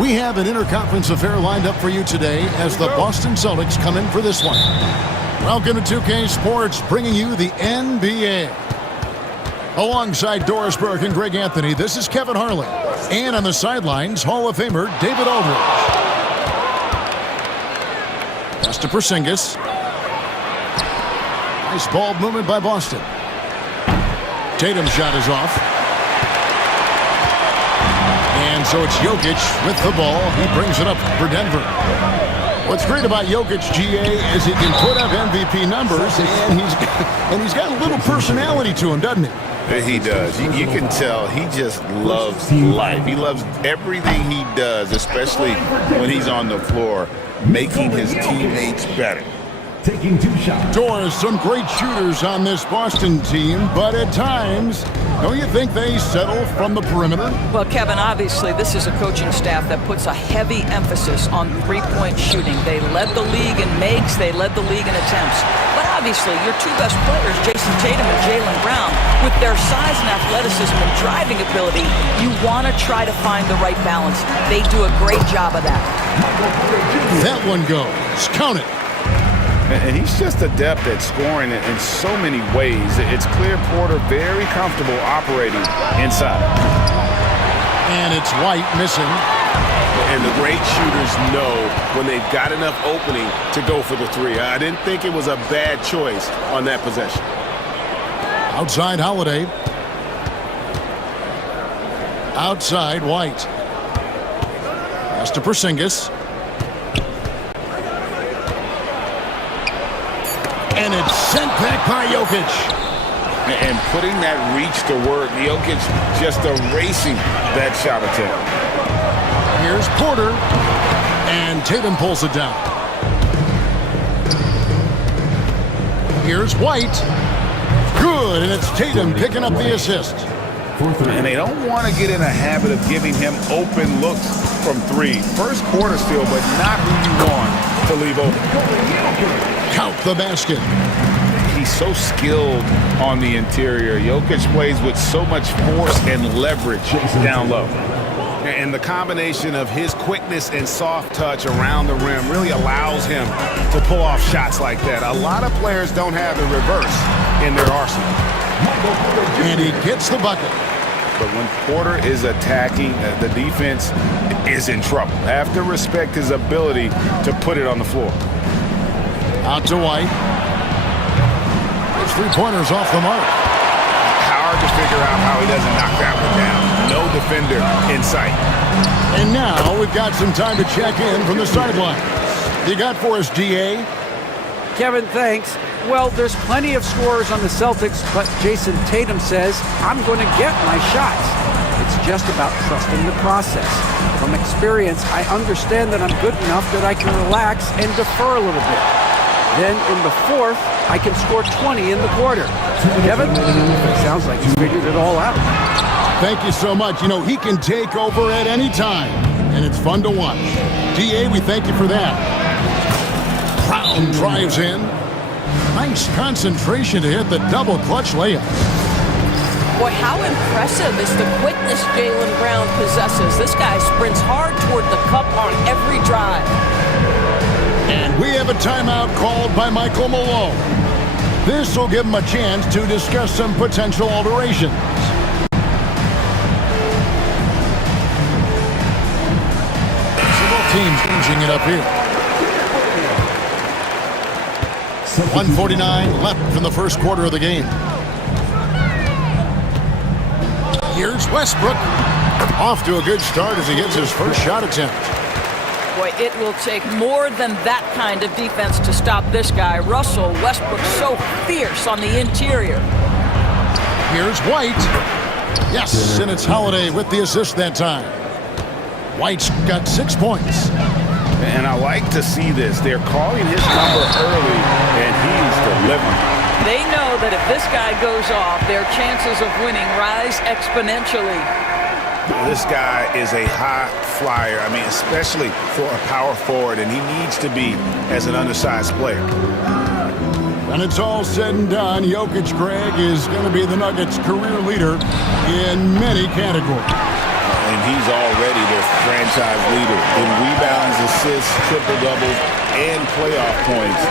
We have an interconference affair lined up for you today as the Boston Celtics come in for this one. Welcome to 2K Sports, bringing you the NBA. Alongside Doris Burke and Greg Anthony, this is Kevin Harlan. And on the sidelines, Hall of Famer David Aldridge. Pass to Porzingis. Nice ball movement by Boston. Tatum's shot is off. And so it's Jokic with the ball. He brings it up for Denver. What's great about Jokic, GA, is he can put up MVP numbers, and he's got a little personality to him, doesn't he? He does. You can tell he just loves life. He loves everything he does, especially when he's on the floor, making his teammates better. Taking 2 shots. Doris, some great shooters on this Boston team, but at times, don't you think they settle from the perimeter? Well, Kevin, obviously this is a coaching staff that puts a heavy emphasis on three-point shooting. They led the league in makes, they led the league in attempts. But obviously, your two best players, Jason Tatum and Jaylen Brown, with their size and athleticism and driving ability, you want to try to find the right balance. They do a great job of that. That one goes. Count it. And he's just adept at scoring in so many ways. It's clear Porter very comfortable operating inside. And it's White missing. And the great shooters know when they've got enough opening to go for the three. I didn't think it was a bad choice on that possession. Outside Holiday. Outside White. Pass to Porzingis. And it's sent back by Jokic. And putting that reach to work, Jokic just erasing that shot attempt. Here's Porter. And Tatum pulls it down. Here's White. Good, and it's Tatum picking up the assist. And they don't want to get in a habit of giving him open looks from three. First quarter still, but not who you want to leave open. Count the basket. He's so skilled on the interior. Jokic plays with so much force and leverage down low. And the combination of his quickness and soft touch around the rim really allows him to pull off shots like that. A lot of players don't have the reverse in their arsenal. And he gets the bucket. But when Porter is attacking, the defense is in trouble. Have to respect his ability to put it on the floor. Out to White. His three-pointers off the mark. Hard to figure out how he doesn't knock that one down. No defender in sight. And now we've got some time to check in from the sidelines. You got for us, GA? Kevin, thanks. Well, there's plenty of scorers on the Celtics, but Jason Tatum says, I'm going to get my shots. It's just about trusting the process. From experience, I understand that I'm good enough that I can relax and defer a little bit. Then in the fourth, I can score 20 in the quarter. Kevin, it sounds like you figured it all out. Thank you so much. You know, he can take over at any time, and it's fun to watch. DA, we thank you for that. Brown drives in. Nice concentration to hit the double clutch layup. Boy, how impressive is the quickness Jaylen Brown possesses. This guy sprints hard toward the cup on every drive. And we have a timeout called by Michael Malone. This will give him a chance to discuss some potential alterations. Both teams changing it up here. 1:49 left in the first quarter of the game. Here's Westbrook. Off to a good start as he gets his first shot attempt. Boy, it will take more than that kind of defense to stop this guy. Russell Westbrook so fierce on the interior. Here's White. Yes, and it's Holiday with the assist that time. White's got 6 points. And I like to see this. They're calling his number early, and he's delivering. They know that if this guy goes off, their chances of winning rise exponentially. This guy is a high flyer. I mean, especially for a power forward, and he needs to be as an undersized player. When it's all said and done, Jokic, Greg, is going to be the Nuggets' career leader in many categories. And he's already their franchise franchise leader in rebounds, assists, triple-doubles, and playoff points,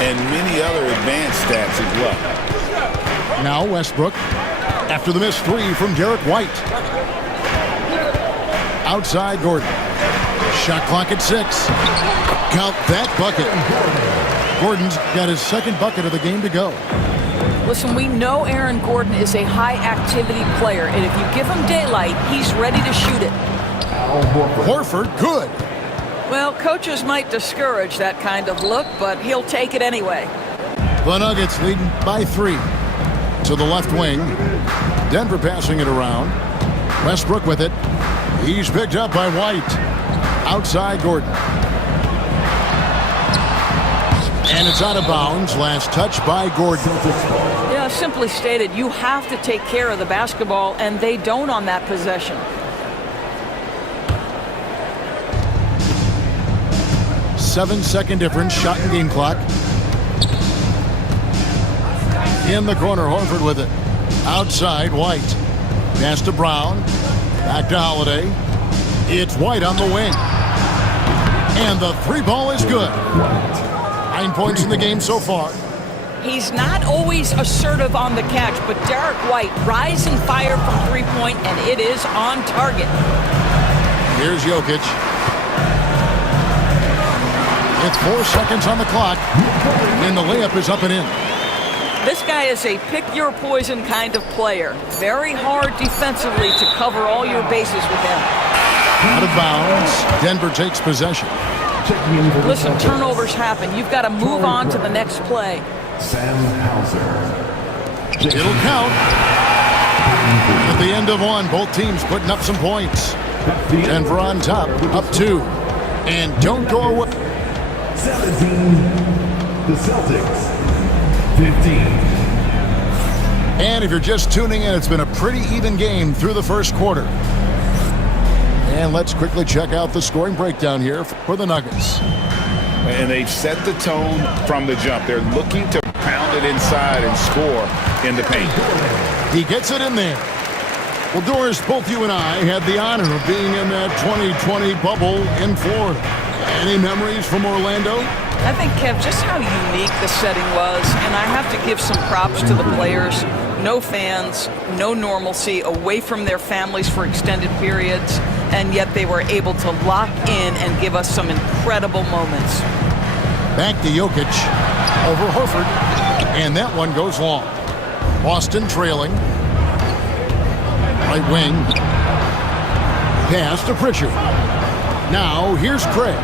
and many other advanced stats as well. Now Westbrook after the missed three from Derek White. Outside Gordon. Shot clock at 6. Count that bucket. Gordon's got his second bucket of the game to go. Listen, we know Aaron Gordon is a high-activity player, and if you give him daylight, he's ready to shoot it. Horford, good. Well, coaches might discourage that kind of look, but he'll take it anyway. The Nuggets leading by 3. To the left wing. Denver passing it around. Westbrook with it. He's picked up by White. Outside Gordon. And it's out of bounds. Last touch by Gordon. Yeah, simply stated, you have to take care of the basketball, and they don't on that possession. Seven-second difference. Shot and game clock. In the corner, Horford with it. Outside, White. Pass to Brown. Back to Holiday. It's White on the wing. And the three ball is good. 9 points in the game so far. He's not always assertive on the catch, but Derek White rise and fire from three-point, and it is on target. Here's Jokic. It's 4 seconds on the clock, and the layup is up and in. This guy is a pick-your-poison kind of player. Very hard defensively to cover all your bases with him. Out of bounds. Denver takes possession. Listen, turnovers happen. You've got to move on to the next play. Sam Hauser. It'll count. At the end of one, both teams putting up some points. Denver on top, up 2. And don't go away. 17. The Celtics. 15. And if you're just tuning in, it's been a pretty even game through the first quarter. And let's quickly check out the scoring breakdown here for the Nuggets. And they've set the tone from the jump. They're looking to pound it inside and score in the paint. He gets it in there. Well, Doris, both you and I had the honor of being in that 2020 bubble in Florida. Any memories from Orlando? I think, Kev, just how unique the setting was, and I have to give some props to the players. No fans, no normalcy, away from their families for extended periods, and yet they were able to lock in and give us some incredible moments. Back to Jokic, over Horford, and that one goes long. Boston trailing. Right wing. Pass to Pritchard. Now, here's Craig.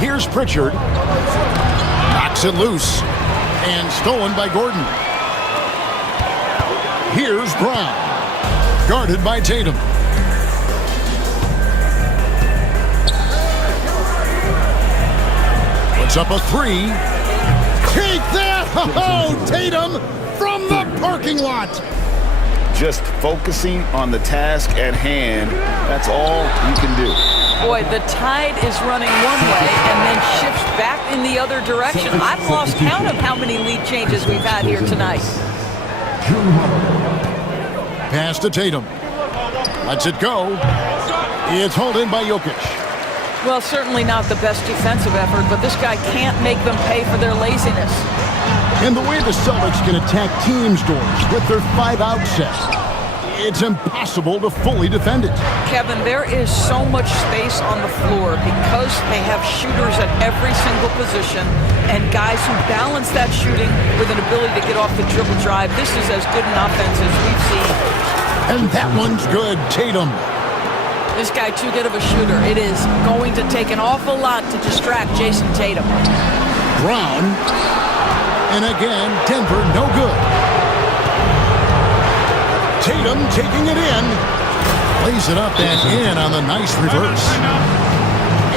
Here's Pritchard. Knocks it loose. And stolen by Gordon. Here's Brown. Guarded by Tatum. Puts up a 3. Take that! Oh, Tatum from the parking lot. Just focusing on the task at hand. That's all you can do. Boy, the tide is running one way and then shifts back in the other direction. I've lost count of how many lead changes we've had here tonight. Pass to Tatum. Lets it go. It's hauled in by Jokic. Well, certainly not the best defensive effort, but this guy can't make them pay for their laziness. And the way the Celtics can attack teams' doors with their 5-out set, it's impossible to fully defend it. Kevin, there is so much space on the floor because they have shooters at every single position and guys who balance that shooting with an ability to get off the dribble drive. This is as good an offense as we've seen. And that one's good, Tatum. This guy too good of a shooter. It is going to take an awful lot to distract Jason Tatum. Brown. And again, Denver no good. Tatum taking it in. Plays it up and in on the nice reverse.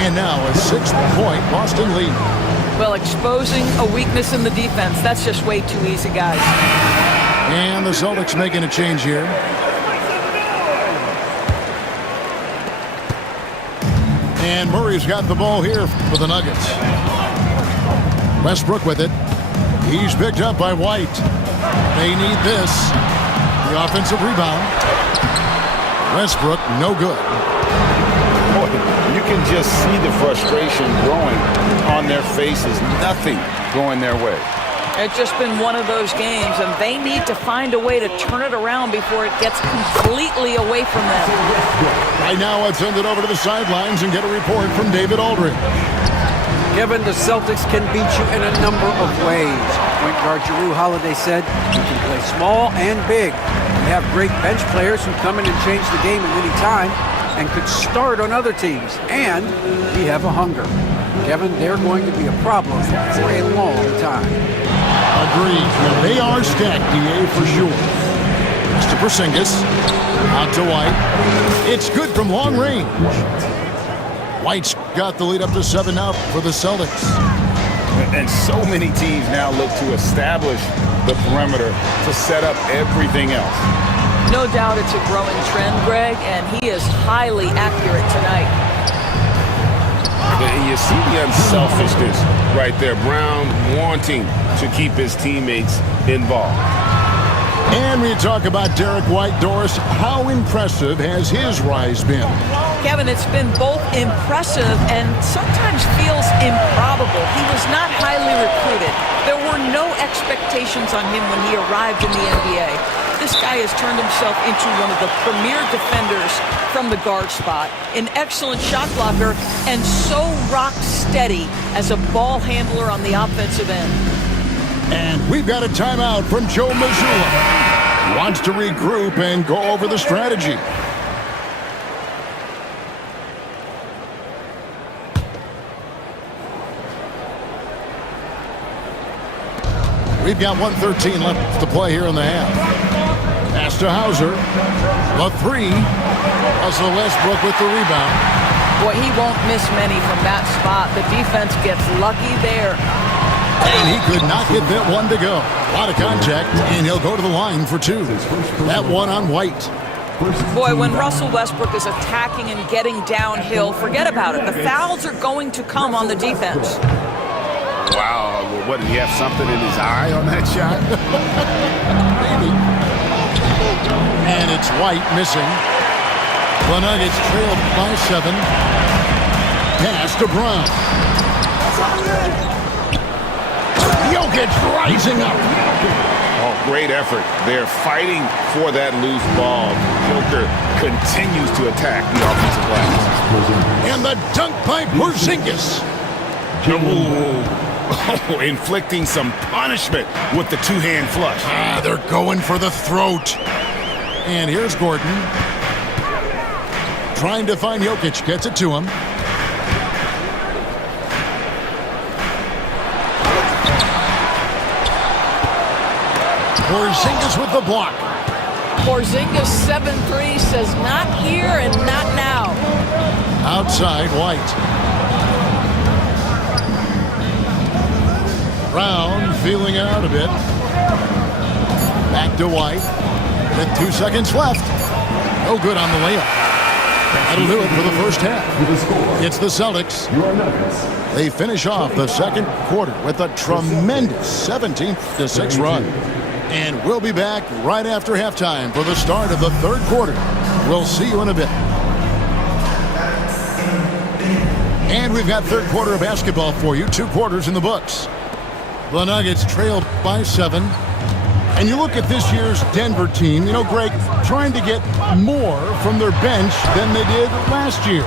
And now a 6-point Boston lead. Well, exposing a weakness in the defense, that's just way too easy, guys. And the Celtics making a change here. And Murray's got the ball here for the Nuggets. Westbrook with it. He's picked up by White. They need this. The offensive rebound. Westbrook, no good. Boy, you can just see the frustration growing on their faces. Nothing going their way. It's just been one of those games, and they need to find a way to turn it around before it gets completely away from them. Right now, let's send it over to the sidelines and get a report from David Aldridge. Kevin, the Celtics can beat you in a number of ways. Point guard Jrue Holiday said you can play small and big. We have great bench players who come in and change the game at any time and could start on other teams. And we have a hunger. Kevin, they're going to be a problem for a long time. Agreed. Now, they are stacked, DA, for sure. It's to Porzingis. Out to White. It's good from long range. White's got the lead up to 7 now for the Celtics. And so many teams now look to establish the perimeter to set up everything else. No doubt it's a growing trend, Greg, and he is highly accurate tonight. You see the unselfishness right there. Brown wanting to keep his teammates involved. And we talk about Derek White. Doris, how impressive has his rise been? Kevin, it's been both impressive and sometimes feels improbable. He was not highly recruited. There were no expectations on him when he arrived in the NBA. This guy has turned himself into one of the premier defenders from the guard spot, an excellent shot blocker, and so rock steady as a ball handler on the offensive end. And we've got a timeout from Joe Mazzulla. He wants to regroup and go over the strategy. We've got 1:13 left to play here in the half. Pass to Hauser. The three. Russell Westbrook with the rebound. Boy, he won't miss many from that spot. The defense gets lucky there. And he could not get that one to go. A lot of contact, and he'll go to the line for 2. That one on White. Boy, when Russell Westbrook is attacking and getting downhill, forget about it. The fouls are going to come on the defense. Wow, what, did he have something in his eye on that shot? Maybe. And it's White missing. The Nuggets trailed by 7. Pass to Brown. Jokic rising up. Oh, great effort. They're fighting for that loose ball. Joker continues to attack the offensive glass. And the dunk by Porzingis. Oh, inflicting some punishment with the two-hand flush. They're going for the throat. And here's Gordon. Trying to find Jokic. Gets it to him. Porzingis with the block. Porzingis 7-3 says not here and not now. Outside, White. Brown feeling out a bit. Back to White. With 2 seconds left. No good on the layup. That'll do it for the first half. It's the Celtics. They finish off the second quarter with a tremendous 17-6 run. And we'll be back right after halftime for the start of the third quarter. We'll see you in a bit. And we've got third quarter of basketball for you. 2 quarters in the books. The Nuggets trailed by 7. And you look at this year's Denver team, you know, Greg, trying to get more from their bench than they did last year.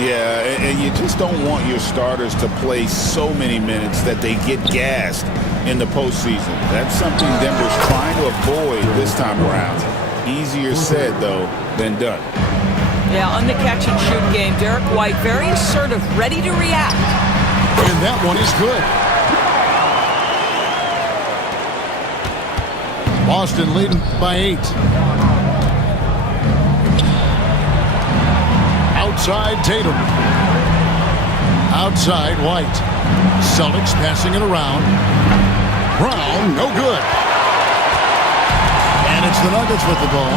Yeah, and you just don't want your starters to play so many minutes that they get gassed in the postseason. That's something Denver's trying to avoid this time around. Easier said, though, than done. Yeah, on the catch-and-shoot game, Derek White very assertive, ready to react. And that one is good. Boston leading by 8. Outside Tatum. Outside White. Celtics passing it around. Brown, no good. And it's the Nuggets with the ball.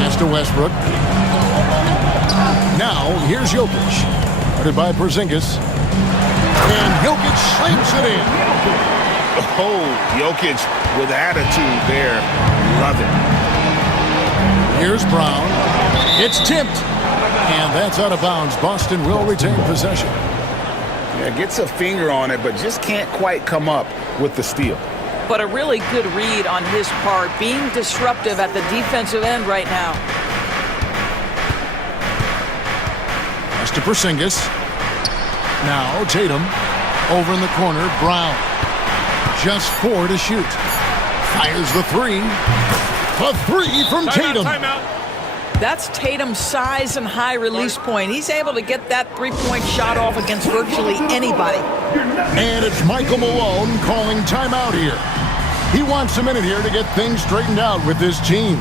Pass to Westbrook. Now, here's Jokic. Started by Porzingis. And Jokic slams it in. Oh, Jokic with attitude there. Love it. Here's Brown. It's tipped. And that's out of bounds. Boston will retain possession. Yeah, gets a finger on it, but just can't quite come up with the steal. But a really good read on his part, being disruptive at the defensive end right now. Pass to Porzingis. Now Tatum. Over in the corner, Brown. Just 4 to shoot. Fires the 3. A 3 from Tatum. That's Tatum's size and high release point. He's able to get that three-point shot off against virtually anybody. And it's Michael Malone calling timeout here. He wants a minute here to get things straightened out with his team.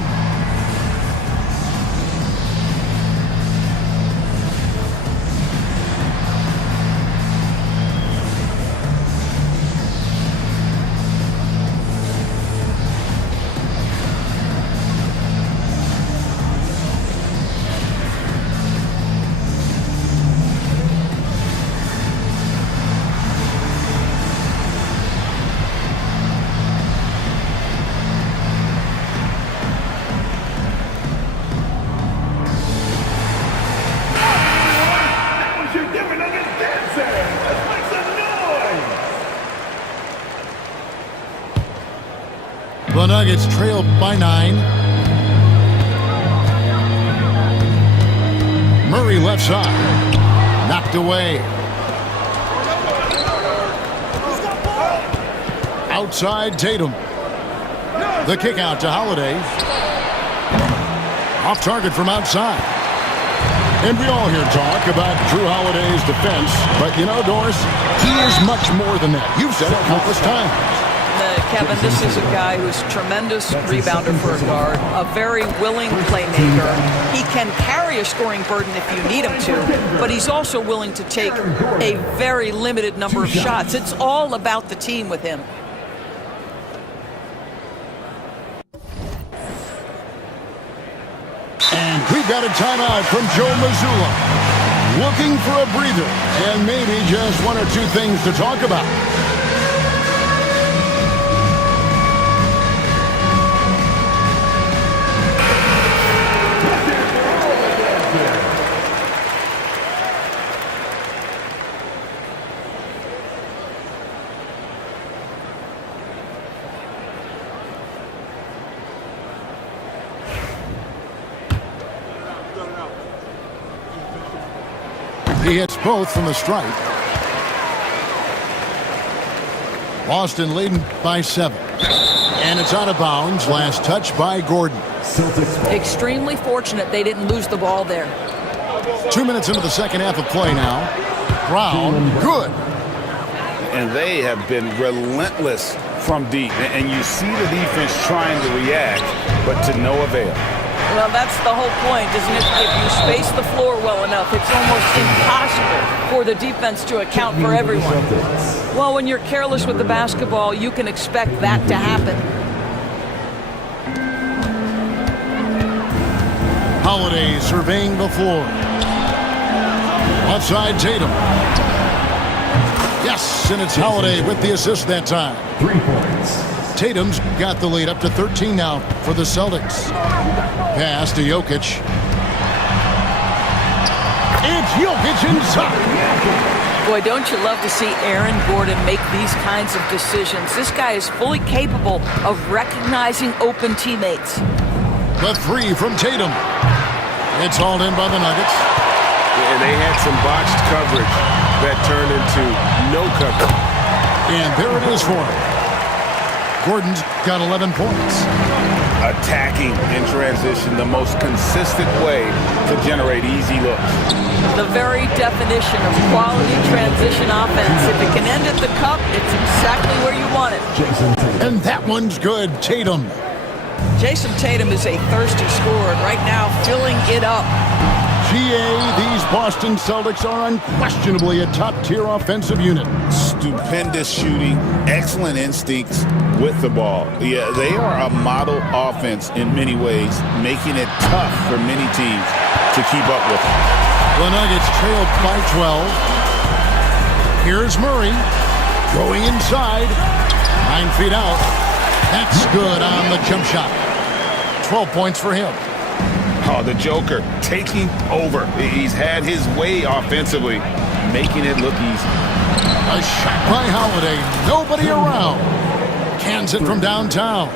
The Nuggets trail by 9. Murray left side. Knocked away. Outside Tatum. The kick out to Holiday. Off target from outside. And we all hear talk about Drew Holiday's defense. But you know, Doris, he is much more than that. You've said it countless times. Kevin, this is a guy who's a tremendous rebounder for a guard, a very willing playmaker. He can carry a scoring burden if you need him to, but he's also willing to take a very limited number of shots. It's all about the team with him. And we've got a timeout from Joe Mazzulla. Looking for a breather and maybe just 1 or 2 things to talk about. He hits both from the stripe. Boston leading by 7. And it's out of bounds. Last touch by Gordon. Extremely fortunate they didn't lose the ball there. 2 minutes into the second half of play now. Brown, good. And they have been relentless from deep. And you see the defense trying to react, but to no avail. Well, that's the whole point, isn't it? If you space the floor well enough, it's almost impossible for the defense to account for everyone. Well, when you're careless with the basketball, you can expect that to happen. Holiday surveying the floor. Left side, Tatum. Yes, and it's Holiday with the assist that time. 3 points. Tatum's got the lead up to 13 now for the Celtics. Pass to Jokic. It's Jokic inside. Boy, don't you love to see Aaron Gordon make these kinds of decisions. This guy is fully capable of recognizing open teammates. The 3 from Tatum. It's hauled in by the Nuggets. And they had some botched coverage that turned into no coverage. And there it is for him. Gordon's got 11 points. Attacking in transition, the most consistent way to generate easy looks. The very definition of quality transition offense. If it can end at the cup, it's exactly where you want it. And that one's good. Tatum. Jason Tatum is a thirsty scorer right now, filling it up. These Boston Celtics are unquestionably a top-tier offensive unit. Stupendous shooting, excellent instincts with the ball. Yeah, they are a model offense in many ways, making it tough for many teams to keep up with them. The Nuggets trailed by 12. Here's Murray going inside. 9 feet out. That's good on the jump shot. 12 points for him. Oh, the Joker taking over. He's had his way offensively, making it look easy. A shot by Holiday. Nobody around. Cans it from downtown.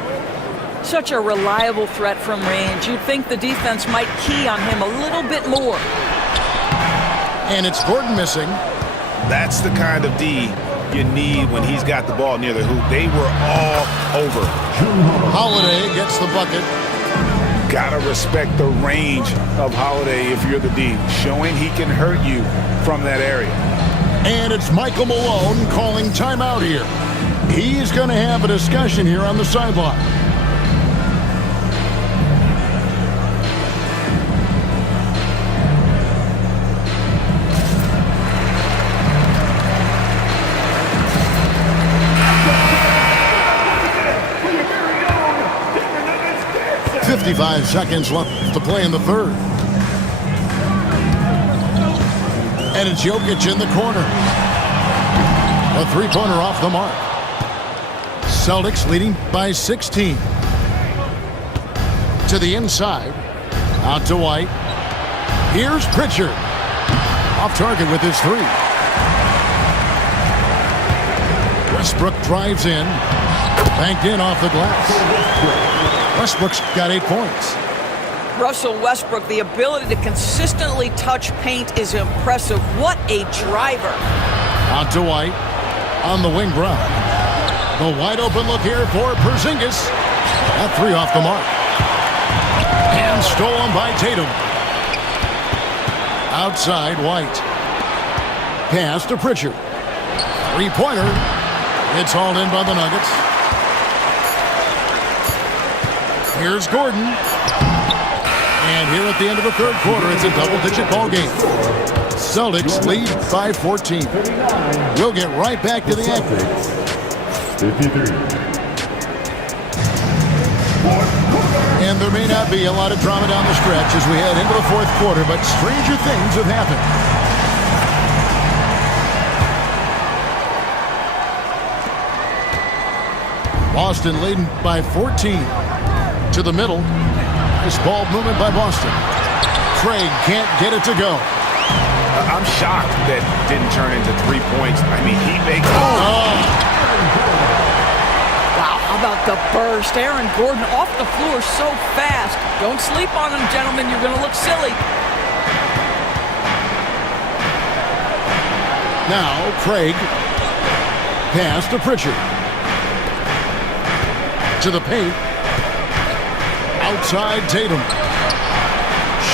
Such a reliable threat from range. You'd think the defense might key on him a little bit more. And it's Gordon missing. That's the kind of D you need when he's got the ball near the hoop. They were all over. Holiday gets the bucket. Gotta respect the range of Holiday if you're the D, showing he can hurt you from that area. And it's Michael Malone calling timeout here. He's going to have a discussion here on the sideline. .55 seconds left to play in the third. And it's Jokic in the corner. A three-pointer off the mark. Celtics leading by 16. To the inside. Out to White. Here's Pritchard. Off target with his three. Westbrook drives in. Banked in off the glass. Westbrook's got 8 points. Russell Westbrook, the ability to consistently touch paint is impressive. What a driver. Out to White. On the wing, Brown. The wide open look here for Porzingis. That three off the mark. And stolen by Tatum. Outside, White. Pass to Pritchard. Three-pointer. It's hauled in by the Nuggets. Here's Gordon. And here at the end of the third quarter, it's a double-digit ball game. Celtics lead by 14. We'll get right back to the action. 53. And there may not be a lot of drama down the stretch as we head into the fourth quarter, but stranger things have happened. Boston leading by 14. To the middle. Nice ball movement by Boston. Craig can't get it to go. I'm shocked that didn't turn into 3 points. I mean, he makes... Wow, how about the burst? Aaron Gordon off the floor so fast. Don't sleep on him, gentlemen. You're going to look silly. Now, Craig. Pass to Pritchard. To the paint. Outside Tatum.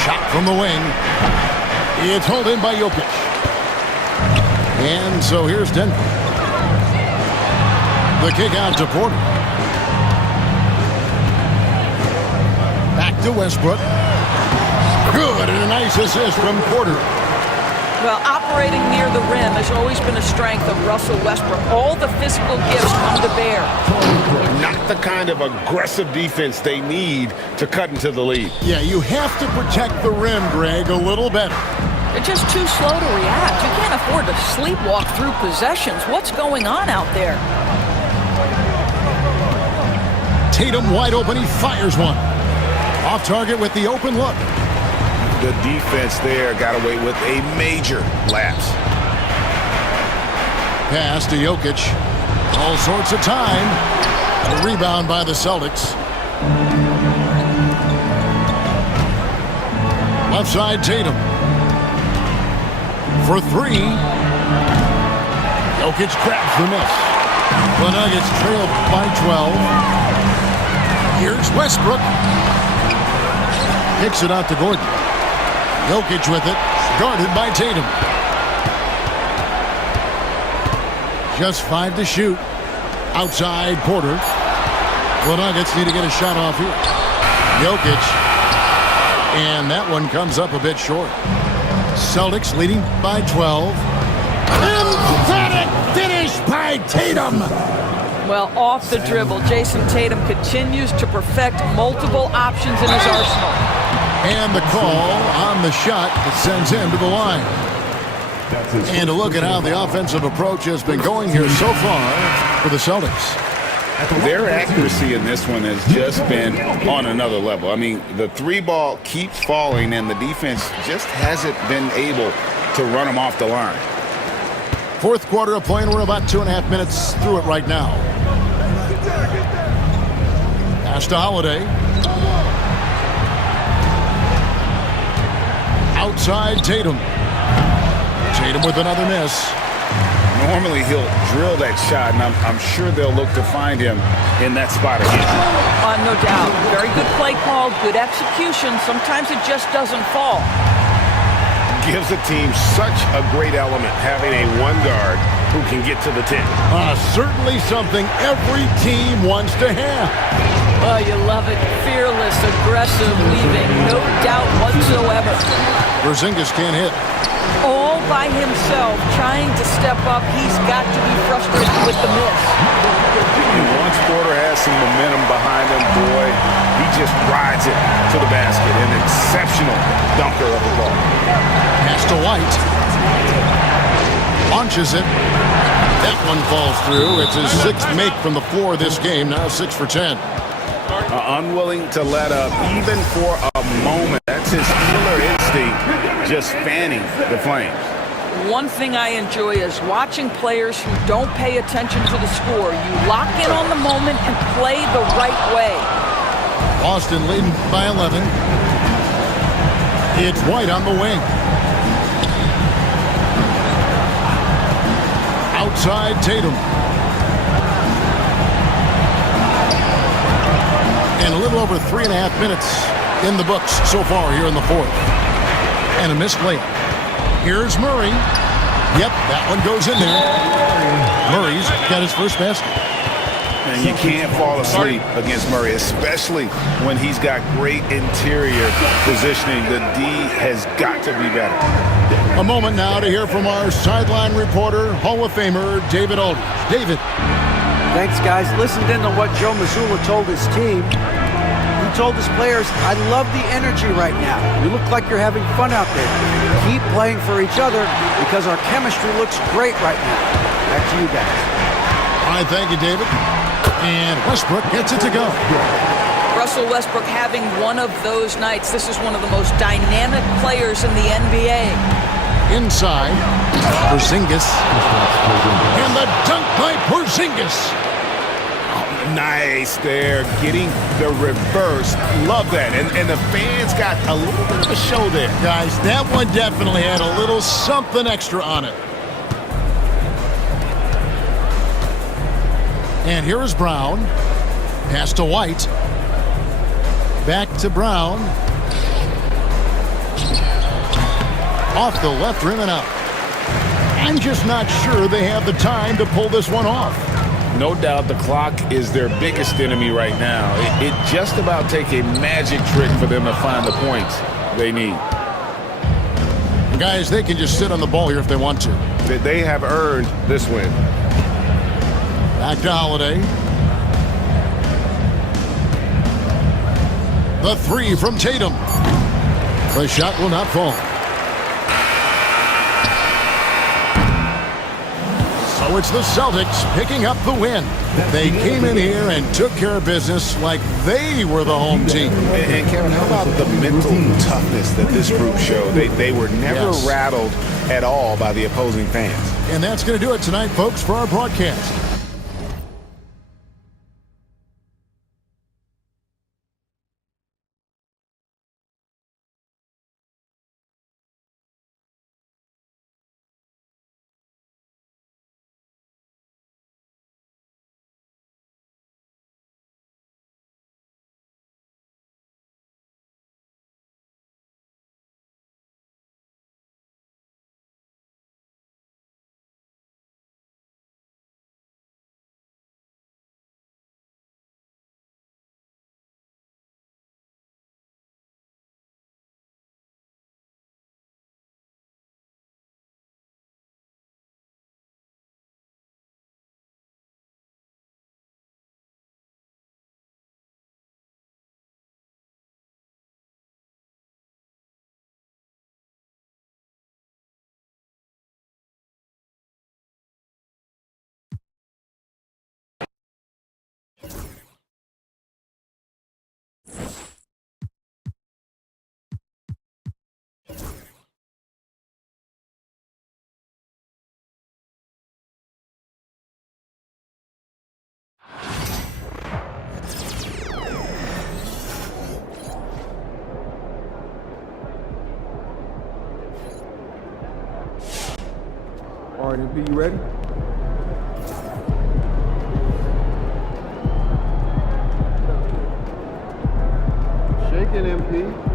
Shot from the wing. It's hauled in by Jokic. And so here's Denver. The kick out to Porter. Back to Westbrook. Good, and a nice assist from Porter. Well, operating near the rim has always been a strength of Russell Westbrook. All the physical gifts come to bear. Not the kind of aggressive defense they need to cut into the lead. Yeah, you have to protect the rim, Greg, a little better. They're just too slow to react. You can't afford to sleepwalk through possessions. What's going on out there? Tatum wide open. He fires one. Off target with the open look. The defense there got away with a major lapse. Pass to Jokic. All sorts of time. A rebound by the Celtics. Left side Tatum. For three. Jokic grabs the miss. The Nuggets trail by 12. Here's Westbrook. Kicks it out to Gordon. Jokic with it. Guarded by Tatum. Just 5 to shoot. Outside Porter. The Nuggets need to get a shot off here. Jokic. And that one comes up a bit short. Celtics leading by 12. Emphatic finish by Tatum. Well, off the dribble, Jason Tatum continues to perfect multiple options in his arsenal. And the call on the shot that sends him to the line. And a look at how the offensive approach has been going here so far for the Celtics. Their accuracy in this one has just been on another level. I mean, the three ball keeps falling, and the defense just hasn't been able to run them off the line. Fourth quarter of play, and we're about 2.5 minutes through it right now. Pass to Holiday. Outside Tatum. Tatum with another miss. Normally he'll drill that shot, and I'm sure they'll look to find him in that spot again. No doubt. Very good play call, good execution. Sometimes it just doesn't fall. Gives the team such a great element having a one guard who can get to the 10. Certainly something every team wants to have. Oh, you love it. Fearless, aggressive, leaving no doubt whatsoever. Porzingis can't hit. All by himself, trying to step up. He's got to be frustrated with the miss. And once Porter has some momentum behind him, boy, he just rides it to the basket. An exceptional dunker of the ball. Pass to White. Launches it. That one falls through. It's his sixth make from the floor this game. Now 6 for 10. Unwilling to let up even for a moment. That's his killer instinct, just fanning the flames. One thing I enjoy is watching players who don't pay attention to the score. You lock in on the moment and play the right way. Boston leading by 11. It's White on the wing. Outside Tatum. And a little over 3.5 minutes in the books so far here in the fourth. And a missed layup. Here's Murray. Yep, that one goes in there. Murray's got his first basket. And you can't fall asleep against Murray, especially when he's got great interior positioning. The D has got to be better. A moment now to hear from our sideline reporter, Hall of Famer David Aldridge. David. Thanks, guys. Listened in to what Joe Mazzulla told his team. He told his players, I love the energy right now. You look like you're having fun out there. Keep playing for each other because our chemistry looks great right now. Back to you guys. All right, thank you, David. And Westbrook gets it to go. Russell Westbrook having one of those nights. This is one of the most dynamic players in the NBA. Inside, Porzingis. And the dunk by Porzingis. Nice there, getting the reverse. Love that. And the fans got a little bit of a show there. Guys, that one definitely had a little something extra on it. And here is Brown. Pass to White. Back to Brown. Off the left rim and out. I'm just not sure they have the time to pull this one off. No doubt the clock is their biggest enemy right now. It just about take a magic trick for them to find the points they need. Guys, they can just sit on the ball here if they want to. They have earned this win. Back to Holiday. The three from Tatum. The shot will not fall. So it's the Celtics picking up the win. They came in here and took care of business like they were the home team. And Kevin, how about the mental toughness that this group showed? They were never rattled at all by the opposing fans. And that's going to do it tonight, folks, for our broadcast. All right, MP, you ready? Shaking, MP.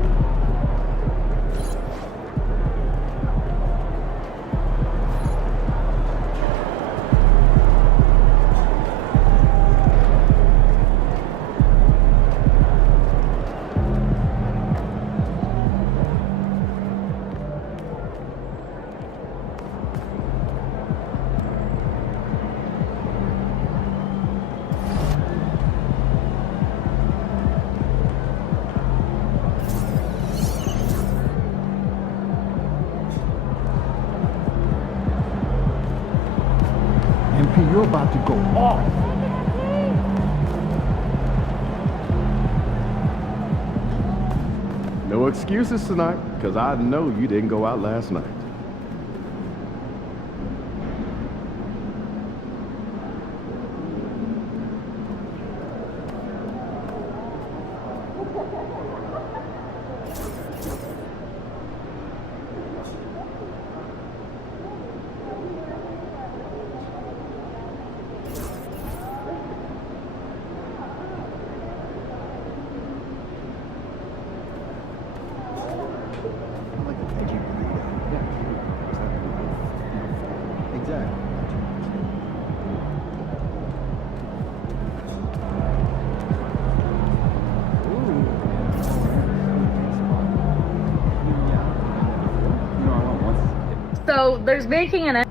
MP, you're about to go off. No excuses tonight, because I know you didn't go out last night. So there's baking in it.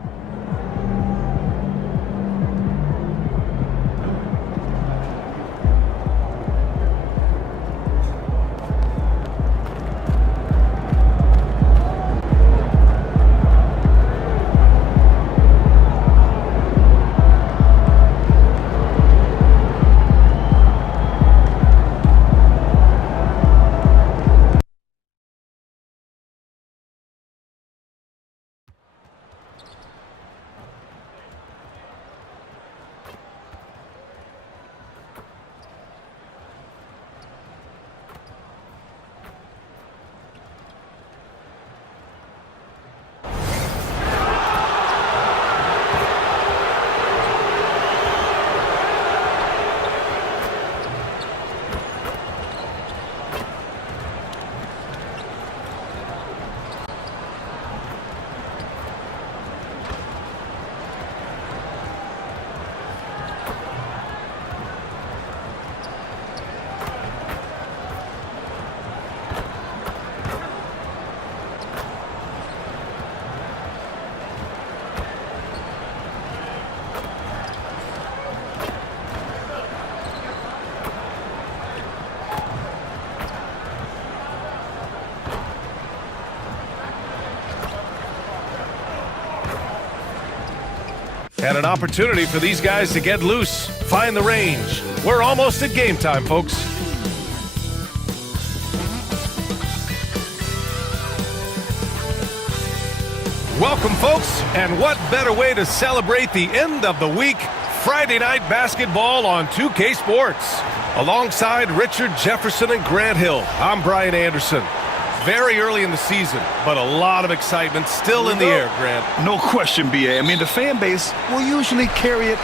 And an opportunity for these guys to get loose, find the range. We're almost at game time, folks. Welcome, folks, and what better way to celebrate the end of the week? Friday night basketball on 2K Sports. Alongside Richard Jefferson and Grant Hill, I'm Brian Anderson. Very early in the season, but a lot of excitement still in the air, Grant. No question, B.A. I mean, the fan base will usually carry it.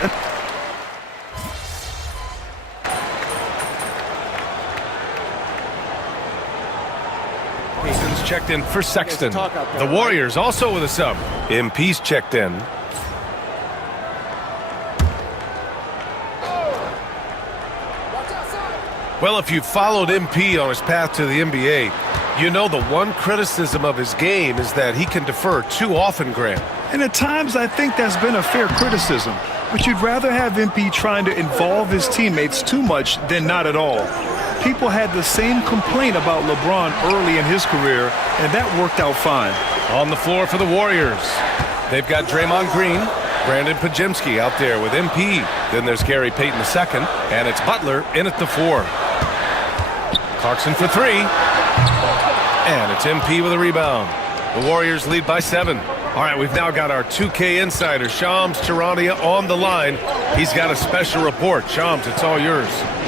Pistons checked in for Sexton. The Warriors also with a sub. MP's checked in. Well, if you've followed MP on his path to the NBA, you know the one criticism of his game is that he can defer too often, Grant. And at times, I think that's been a fair criticism. But you'd rather have MP trying to involve his teammates too much than not at all. People had the same complaint about LeBron early in his career, and that worked out fine. On the floor for the Warriors, they've got Draymond Green, Brandon Pajemski out there with MP. Then there's Gary Payton II, and it's Butler in at the 4. Clarkson for 3. And it's MP with a rebound. The Warriors lead by 7. All right, we've now got our 2K insider, Shams Charania, on the line. He's got a special report. Shams, it's all yours.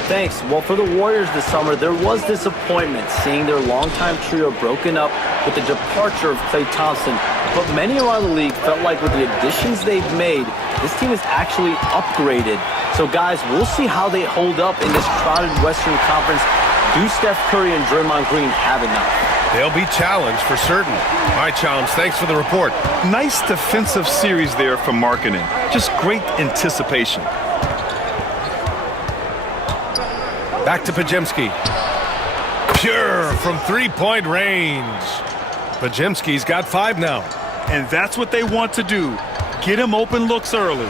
Thanks. Well, for the Warriors this summer, there was disappointment seeing their longtime trio broken up with the departure of Klay Thompson. But many around the league felt like with the additions they've made, this team is actually upgraded. So, guys, we'll see how they hold up in this crowded Western Conference. Do Steph Curry and Draymond Green have enough? They'll be challenged for certain. All right, Chums, thanks for the report. Nice defensive series there from Markkanen. Just great anticipation. Back to Podziemski. Pure from three-point range. Podziemski's got 5 now. And that's what they want to do. Get him open looks early.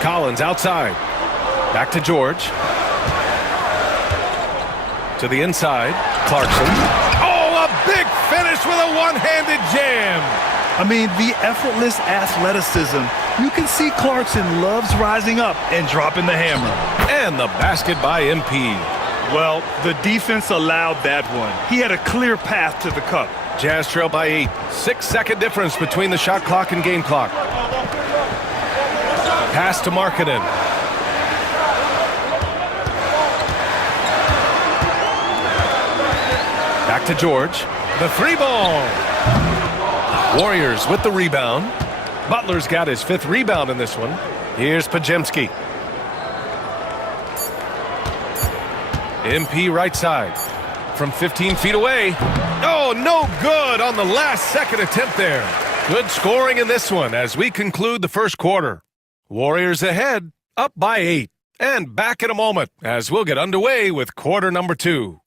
Collins outside. Back to George. To the inside. Clarkson. Oh, a big finish with a one-handed jam. I mean, the effortless athleticism. You can see Clarkson loves rising up and dropping the hammer. And the basket by MP. Well, the defense allowed that one. He had a clear path to the cup. Jazz trail by 8. 6-second difference between the shot clock and game clock. Pass to Markkanen. Back to George. The 3-ball. Warriors with the rebound. Butler's got his 5th rebound in this one. Here's Podziemski. MP right side. From 15 feet away. Oh, no good on the last second attempt there. Good scoring in this one as we conclude the first quarter. Warriors ahead, up by 8. And back in a moment as we'll get underway with quarter number 2.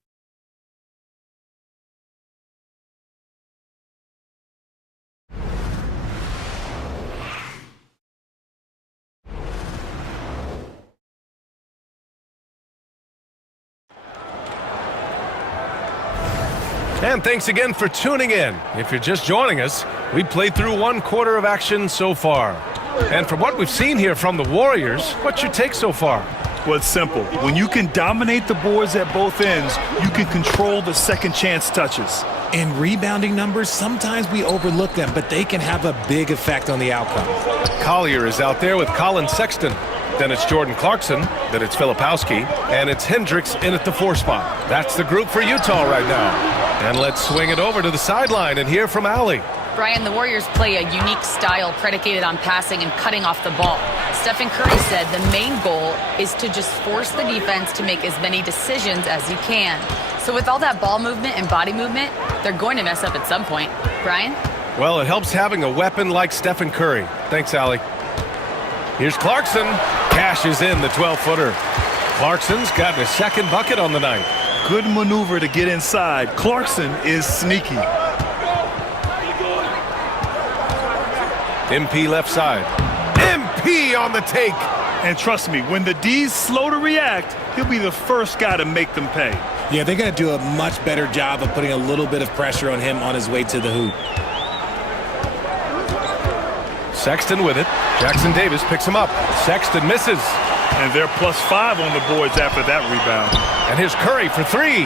And thanks again for tuning in. If you're just joining us, we played through 1 quarter of action so far. And from what we've seen here from the Warriors, what's your take so far? Well, it's simple. When you can dominate the boards at both ends, you can control the second chance touches. In rebounding numbers, sometimes we overlook them, but they can have a big effect on the outcome. Collier is out there with Colin Sexton. Then it's Jordan Clarkson, then it's Filipowski, and it's Hendricks in at the 4 spot. That's the group for Utah right now. And let's swing it over to the sideline and hear from Allie. Brian, the Warriors play a unique style predicated on passing and cutting off the ball. Stephen Curry said the main goal is to just force the defense to make as many decisions as you can. So with all that ball movement and body movement, they're going to mess up at some point. Brian? Well, it helps having a weapon like Stephen Curry. Thanks, Allie. Here's Clarkson. Cashes in the 12-footer. Clarkson's gotten his 2nd bucket on the night. Good maneuver to get inside. Clarkson is sneaky. MP left side. MP on the take. And trust me, when the D's slow to react, he'll be the first guy to make them pay. Yeah, they're going to do a much better job of putting a little bit of pressure on him on his way to the hoop. Sexton with it. Jackson Davis picks him up. Sexton misses. And they're +5 on the boards after that rebound. And here's Curry for 3.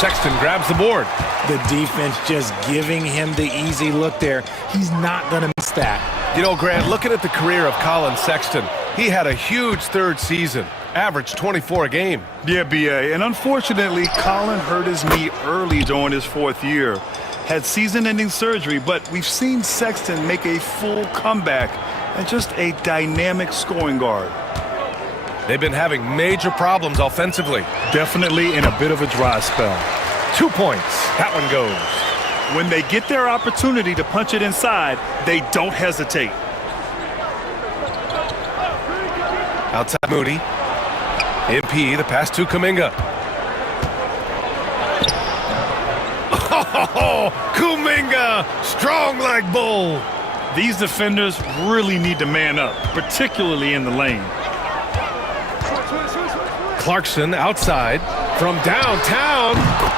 Sexton grabs the board. The defense just giving him the easy look there. He's not going to miss that. You know, Grant, looking at the career of Colin Sexton, he had a huge 3rd season. Averaged 24 a game. Yeah, B.A. And unfortunately, Colin hurt his knee early during his 4th year. Had season-ending surgery, but we've seen Sexton make a full comeback and just a dynamic scoring guard. They've been having major problems offensively. Definitely in a bit of a dry spell. 2 points. That one goes. When they get their opportunity to punch it inside, they don't hesitate. Outside Moody. MP, the pass to Kuminga. Oh, Kuminga, strong like bull. These defenders really need to man up, particularly in the lane. Clarkson outside from downtown.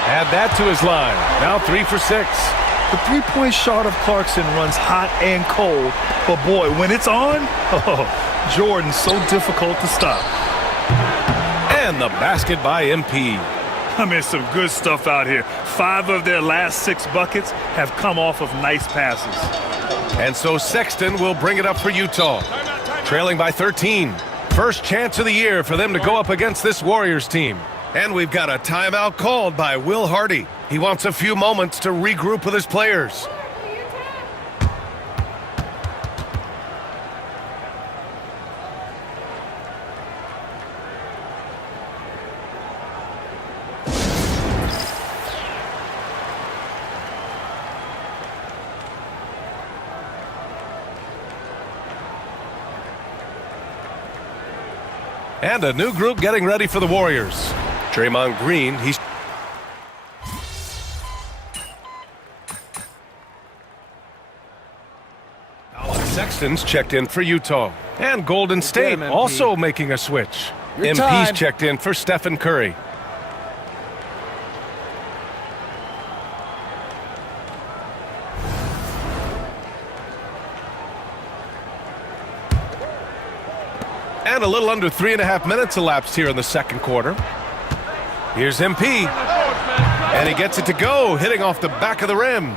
Add that to his line. Now 3 for 6. The 3-point shot of Clarkson runs hot and cold, but boy, when it's on, Jordan's so difficult to stop. And the basket by MP. I mean, some good stuff out here. 5 of their last 6 buckets have come off of nice passes. And so Sexton will bring it up for Utah. Trailing by 13. First chance of the year for them to go up against this Warriors team. And we've got a timeout called by Will Hardy. He wants a few moments to regroup with his players. And a new group getting ready for the Warriors. Draymond Green, he's... Colin Sexton's checked in for Utah. And Golden State also making a switch. MP's checked in for Stephen Curry. And a little under 3.5 minutes elapsed here in the second quarter. Here's MP. And he gets it to go, hitting off the back of the rim.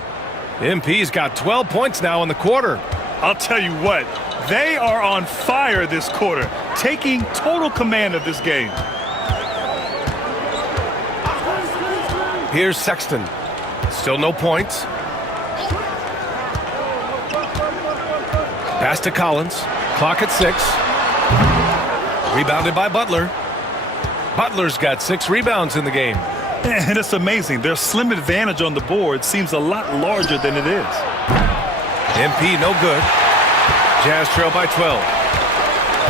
MP's got 12 points now in the quarter. I'll tell you what, they are on fire this quarter, taking total command of this game. Here's Sexton. Still no points. Pass to Collins. Clock at 6. Rebounded by Butler. Butler's got 6 rebounds in the game. And it's amazing. Their slim advantage on the board seems a lot larger than it is. MP no good. Jazz trail by 12.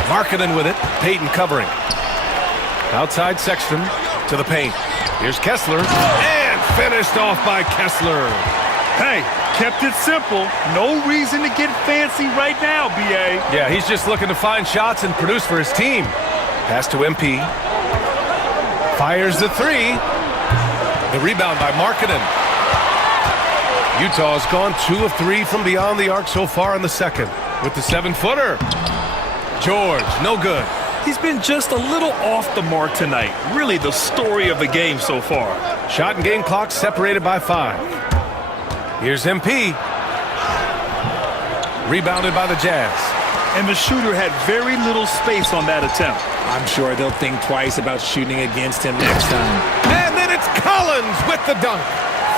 Markkanen with it. Payton covering. Outside Sexton to the paint. Here's Kessler. And finished off by Kessler. Hey, kept it simple. No reason to get fancy right now, B.A. Yeah, he's just looking to find shots and produce for his team. Pass to MP. Fires the 3. The rebound by Markkanen. Utah's gone 2 of 3 from beyond the arc so far in the second. With the 7-footer. George, no good. He's been just a little off the mark tonight. Really the story of the game so far. Shot and game clock separated by 5. Here's MP. Rebounded by the Jazz. And the shooter had very little space on that attempt. I'm sure they'll think twice about shooting against him next time. And then it's Collins with the dunk.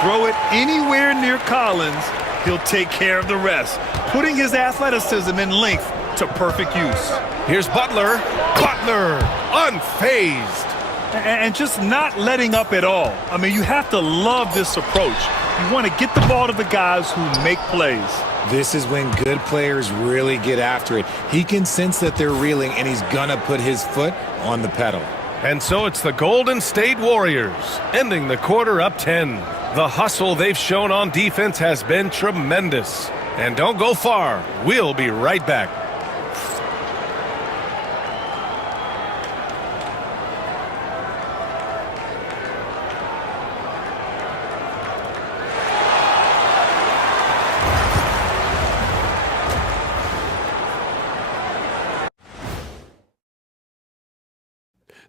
Throw it anywhere near Collins, he'll take care of the rest, putting his athleticism and length to perfect use. Here's Butler. Butler, unfazed. And just not letting up at all. I mean, you have to love this approach. You want to get the ball to the guys who make plays. This is when good players really get after it. He can sense that they're reeling, and he's going to put his foot on the pedal. And so it's the Golden State Warriors, ending the quarter up 10. The hustle they've shown on defense has been tremendous. And don't go far. We'll be right back.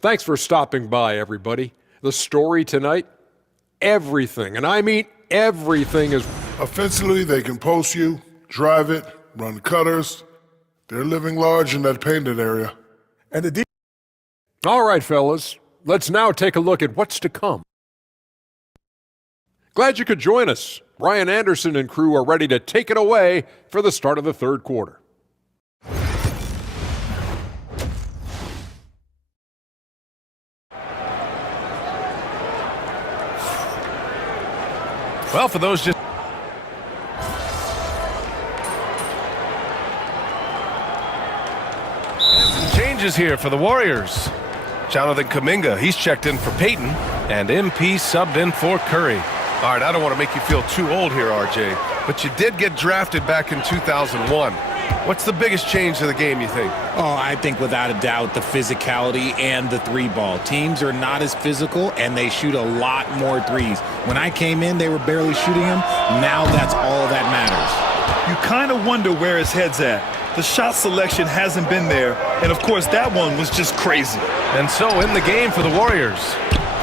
Thanks for stopping by, everybody. The story tonight, everything, and I mean everything is... Offensively, they can post you, drive it, run cutters. They're living large in that painted area. And All right, fellas, let's now take a look at what's to come. Glad you could join us. Brian Anderson and crew are ready to take it away for the start of the third quarter. Well, for those just... Changes here for the Warriors. Jonathan Kuminga, he's checked in for Payton, and MP subbed in for Curry. All right, I don't want to make you feel too old here, RJ, but you did get drafted back in 2001. What's the biggest change to the game, you think? Oh, I think without a doubt the physicality and the 3-ball. Teams are not as physical, and they shoot a lot more threes. When I came in, they were barely shooting them. Now that's all that matters. You kind of wonder where his head's at. The shot selection hasn't been there, and of course that one was just crazy. And so in the game for the Warriors,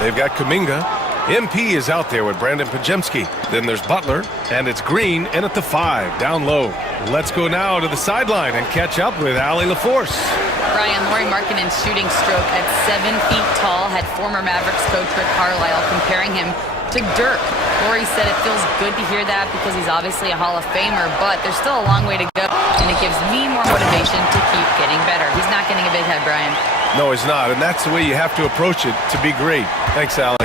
they've got Kuminga, MP is out there with Brandon Pajemski. Then there's Butler, and it's Green in at the 5, down low. Let's go now to the sideline and catch up with Allie LaForce. Brian, Lauri Markkanen's shooting stroke at 7 feet tall had former Mavericks coach Rick Carlisle comparing him to Dirk. Lauri said it feels good to hear that because he's obviously a Hall of Famer, but there's still a long way to go, and it gives me more motivation to keep getting better. He's not getting a big head, Brian. No, he's not, and that's the way you have to approach it to be great. Thanks, Allie.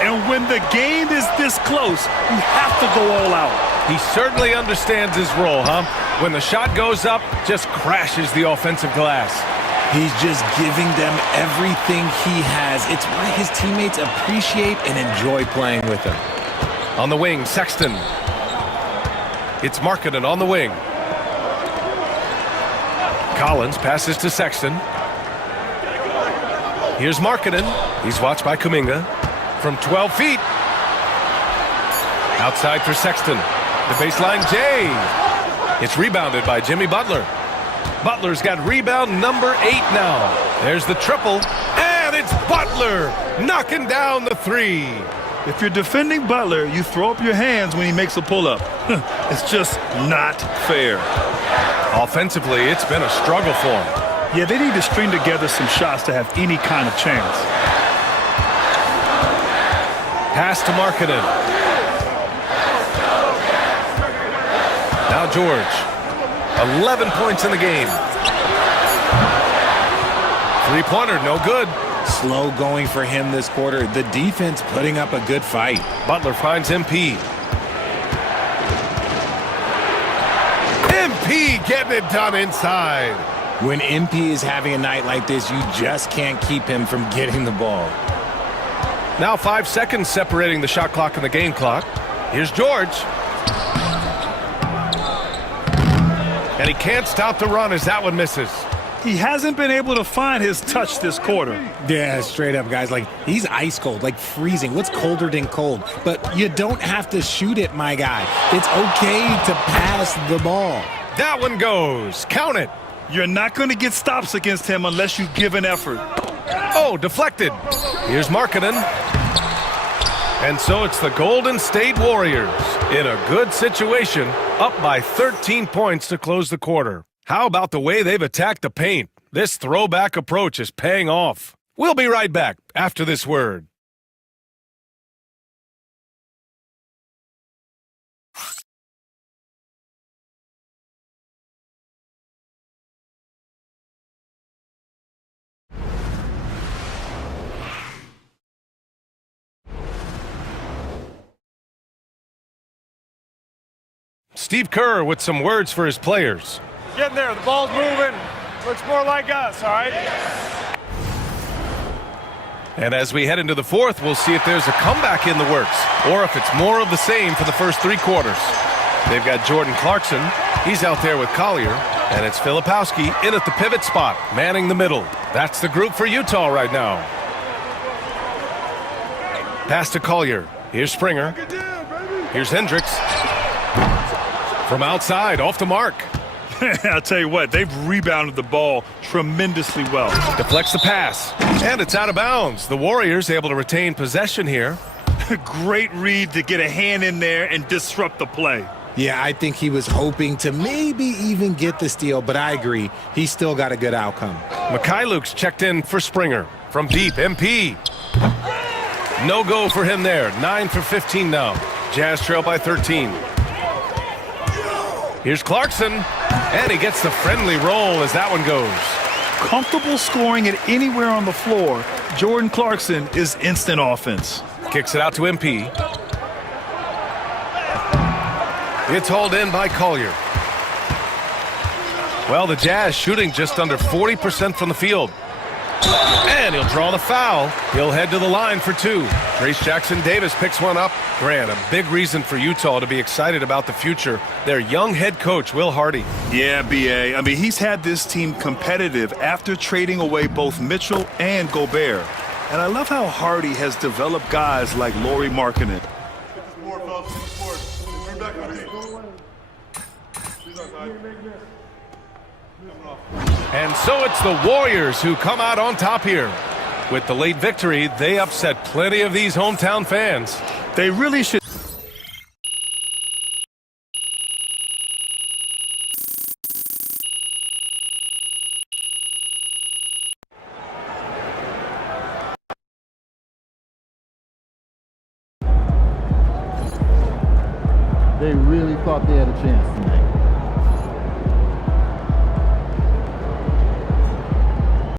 And when the game is this close, you have to go all out. He certainly understands his role, huh? When the shot goes up, just crashes the offensive glass. He's just giving them everything he has. It's why his teammates appreciate and enjoy playing with him. On the wing, Sexton. It's Markkanen on the wing. Collins passes to Sexton. Here's Markkanen. He's watched by Kuminga. From 12 feet. Outside for Sexton. The baseline, Jay. It's rebounded by Jimmy Butler. Butler's got rebound number 8 now. There's the triple, and it's Butler knocking down the 3. If you're defending Butler, you throw up your hands when he makes a pull-up. It's just not fair. Offensively, it's been a struggle for him. Yeah, they need to string together some shots to have any kind of chance. Pass to Markkanen. Now George. 11 points in the game. Three-pointer, no good. Slow going for him this quarter. The defense putting up a good fight. Butler finds MP. MP getting it done inside. When MP is having a night like this, you just can't keep him from getting the ball. Now 5 seconds separating the shot clock and the game clock. Here's George. And he can't stop the run as that one misses. He hasn't been able to find his touch this quarter. Yeah, straight up, guys. Like, he's ice cold, like freezing. What's colder than cold? But you don't have to shoot it, my guy. It's okay to pass the ball. That one goes. Count it. You're not going to get stops against him unless you give an effort. Oh, deflected. Here's Markkanen. And so it's the Golden State Warriors in a good situation, up by 13 points to close the quarter. How about the way they've attacked the paint? This throwback approach is paying off. We'll be right back after this word. Steve Kerr with some words for his players. Getting there. The ball's moving. Looks more like us, all right? And as we head into the fourth, we'll see if there's a comeback in the works or if it's more of the same for the first 3 quarters. They've got Jordan Clarkson. He's out there with Collier. And it's Filipowski in at the pivot spot, manning the middle. That's the group for Utah right now. Pass to Collier. Here's Springer. Here's Hendricks. From outside, off the mark. I'll tell you what, they've rebounded the ball tremendously well. Deflects the pass, and it's out of bounds. The Warriors able to retain possession here. Great read to get a hand in there and disrupt the play. Yeah, I think he was hoping to maybe even get the steal, but I agree. He's still got a good outcome. Mikhailuk's checked in for Springer. From deep, MP. No go for him there. 9 for 15 now. Jazz trail by 13. Here's Clarkson, and he gets the friendly roll as that one goes. Comfortable scoring it anywhere on the floor. Jordan Clarkson is instant offense. Kicks it out to MP. It's hauled in by Collier. Well, the Jazz shooting just under 40% from the field. And he'll draw the foul. He'll head to the line for 2. Trace Jackson-Davis picks one up. Grant, a big reason for Utah to be excited about the future. Their young head coach, Will Hardy. Yeah, B.A. I mean, he's had this team competitive after trading away both Mitchell and Gobert. And I love how Hardy has developed guys like Lauri Markkanen. And so it's the Warriors who come out on top here. With the late victory, they upset plenty of these hometown fans. They really should. They really thought they had a chance tonight.